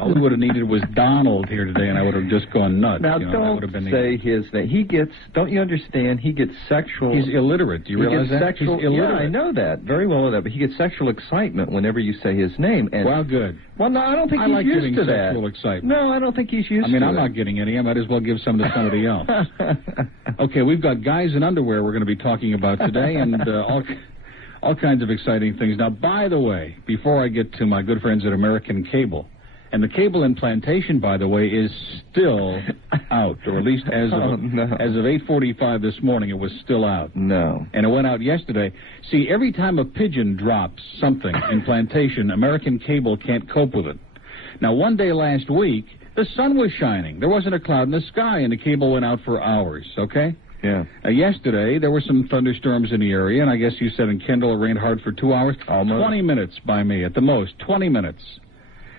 All we would have needed was Donald here today, and I would have just gone nuts. Now, don't say his name. Don't you understand, he gets sexual... He's illiterate. Do you realize that? He's illiterate. Yeah, I know that. Very well know that. But he gets sexual excitement whenever you say his name. And, well, good. Well, no, I don't think he's used to that. I like sexual excitement. No, I don't think he's used to it. I'm not getting any. I might as well give some to somebody else. Okay, we've got guys in underwear we're going to be talking about today, and all kinds of exciting things. Now, by the way, before I get to my good friends at American Cable, and the cable in Plantation, by the way, is still out, or at least as of 8:45 this morning, it was still out. No. And it went out yesterday. See, every time a pigeon drops something in Plantation, American Cable can't cope with it. Now, one day last week, the sun was shining. There wasn't a cloud in the sky, and the cable went out for hours, okay? Yeah. Yesterday, there were some thunderstorms in the area, and I guess you said in Kendall it rained hard for 2 hours. Almost. 20 minutes by me, at the most, 20 minutes.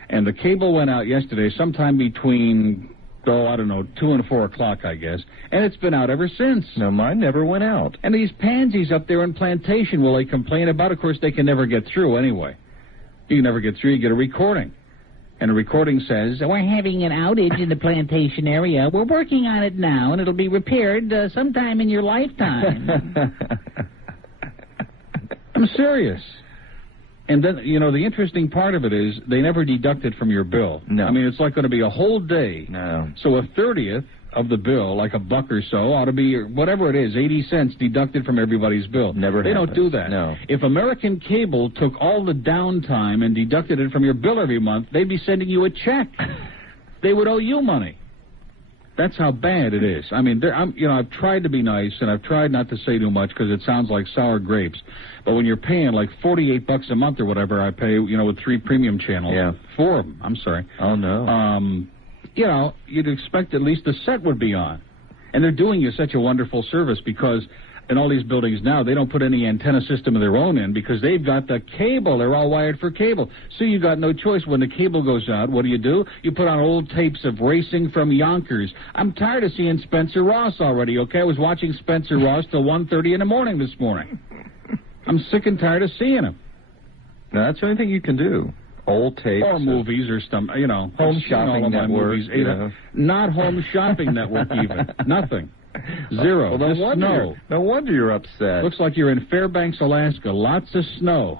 And the cable went out yesterday sometime between, 2 and 4 o'clock, I guess. And it's been out ever since. No, mine never went out. And these pansies up there in Plantation, will they complain about it? Of course, they can never get through anyway. You can never get through, you get a recording. And a recording says, we're having an outage in the Plantation area. We're working on it now, and it'll be repaired sometime in your lifetime. I'm serious. And then, the interesting part of it is they never deduct it from your bill. No. I mean, it's like going to be a whole day. No. So a 30th of the bill, like $1 or so, ought to be, whatever it is, 80 cents deducted from everybody's bill. Never They happens. don't do that. No. If American Cable took all the downtime and deducted it from your bill every month, they'd be sending you a check. They would owe you money. That's how bad it is. I mean, I've tried to be nice, and I've tried not to say too much because it sounds like sour grapes. But when you're paying like $48 a month or whatever I pay, with 3 premium channels, yeah. 4 of them, I'm sorry. Oh, no. You'd expect at least the set would be on. And they're doing you such a wonderful service because in all these buildings now, they don't put any antenna system of their own in because they've got the cable. They're all wired for cable. So you got no choice. When the cable goes out, what do? You put on old tapes of racing from Yonkers. I'm tired of seeing Spencer Ross already, okay? I was watching Spencer Ross till 1:30 in the morning this morning. I'm sick and tired of seeing him. Now, that's the only thing you can do. Old tapes. Or movies or stuff, Home Shopping Network. Not Home Shopping Network even. Nothing. Zero. Well, no wonder you're upset. Looks like you're in Fairbanks, Alaska. Lots of snow.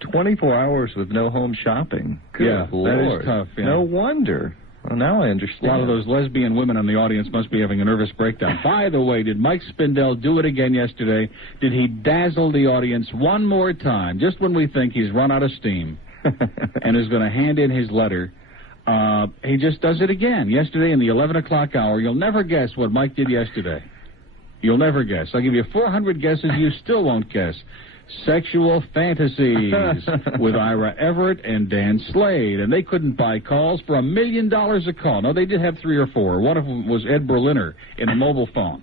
24 hours with no home shopping. Good Lord. That is tough. Yeah. No wonder. Well, now I understand. A lot of those lesbian women in the audience must be having a nervous breakdown. By the way, did Mike Spindell do it again yesterday? Did he dazzle the audience one more time, just when we think he's run out of steam and is going to hand in his letter? He just does it again. Yesterday in the 11 o'clock hour, you'll never guess what Mike did yesterday. You'll never guess. I'll give you 400 guesses. You still won't guess. Sexual Fantasies with Ira Everett and Dan Slade. And they couldn't buy calls for $1 million a call. No, they did have 3 or 4. One of them was Ed Berliner in a mobile phone.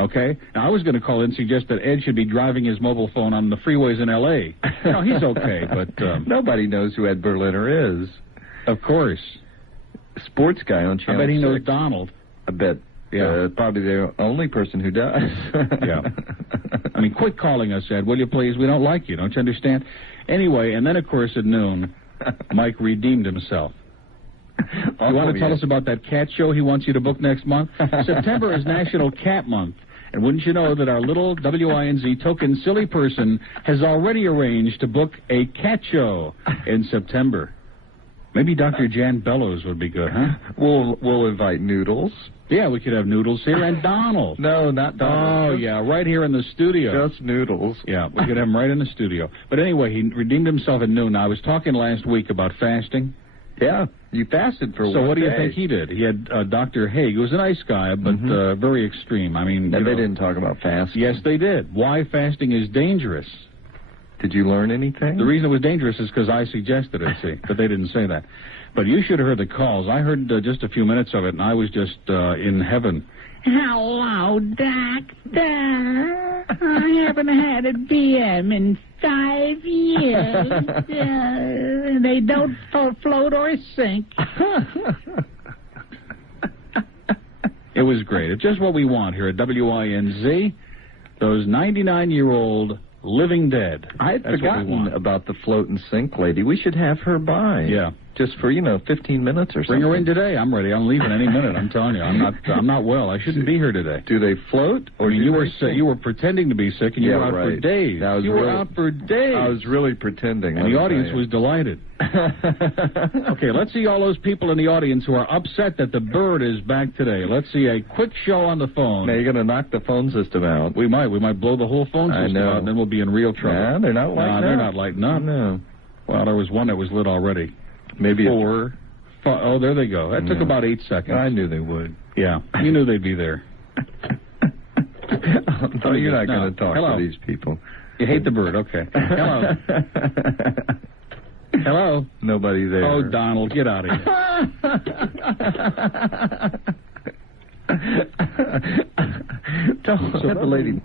Okay? Now, I was going to call in and suggest that Ed should be driving his mobile phone on the freeways in L.A. No, he's okay, but... Nobody knows who Ed Berliner is. Of course. Sports guy on Channel 6. I bet he knows Donald. I bet. Yeah. Probably the only person who does. Yeah. I mean, quit calling us, Ed, will you please? We don't like you, don't you understand? Anyway, and then, of course, at noon, Mike redeemed himself. You want to tell us about that cat show he wants you to book next month? September is National Cat Month. And wouldn't you know that our little WINZ token silly person has already arranged to book a cat show in September. Maybe Dr. Jan Bellows would be good, huh? We'll invite Noodles. Yeah, we could have Noodles here and Donald. No, not Donald. Oh, yeah, right here in the studio. Just Noodles. Yeah, we could have him right in the studio. But anyway, he redeemed himself at noon. Now, I was talking last week about fasting. Yeah, you fasted for 1 day. So what do you think he did? He had Dr. Haig, who was a nice guy, but very extreme. I mean, they didn't talk about fasting. Yes, they did. Why fasting is dangerous. Did you learn anything? The reason it was dangerous is because I suggested it, see, but they didn't say that. But you should have heard the calls. I heard just a few minutes of it, and I was just in heaven. Hello, Doctor. I haven't had a BM in 5 years. They don't float or sink. It was great. It's just what we want here at WINZ. Those 99-year-old living dead. I had forgotten about the float and sink lady. We should have her by. Yeah. Just for, 15 minutes or something. Bring her in today. I'm ready. I'm leaving any minute. I'm telling you. I'm not well. I shouldn't be here today. Do they float? Or you were pretending to be sick, and you were out for days. You were out for days. I was really pretending. And the audience was delighted. Okay, let's see all those people in the audience who are upset that the bird is back today. Let's see a quick show on the phone. Now, you're going to knock the phone system out. We might blow the whole phone system out, and then we'll be in real trouble. Nah, they're not lighting up. They're not lighting up. No. Well, there was one that was lit already. Maybe 4, 5. Oh, there they go. That took about 8 seconds. I knew they would. Yeah, you knew they'd be there. No, you're not going to talk to these people. You hate the bird. Okay. Hello. Hello. Nobody there. Oh, Donald, get out of here. Don't let the lady...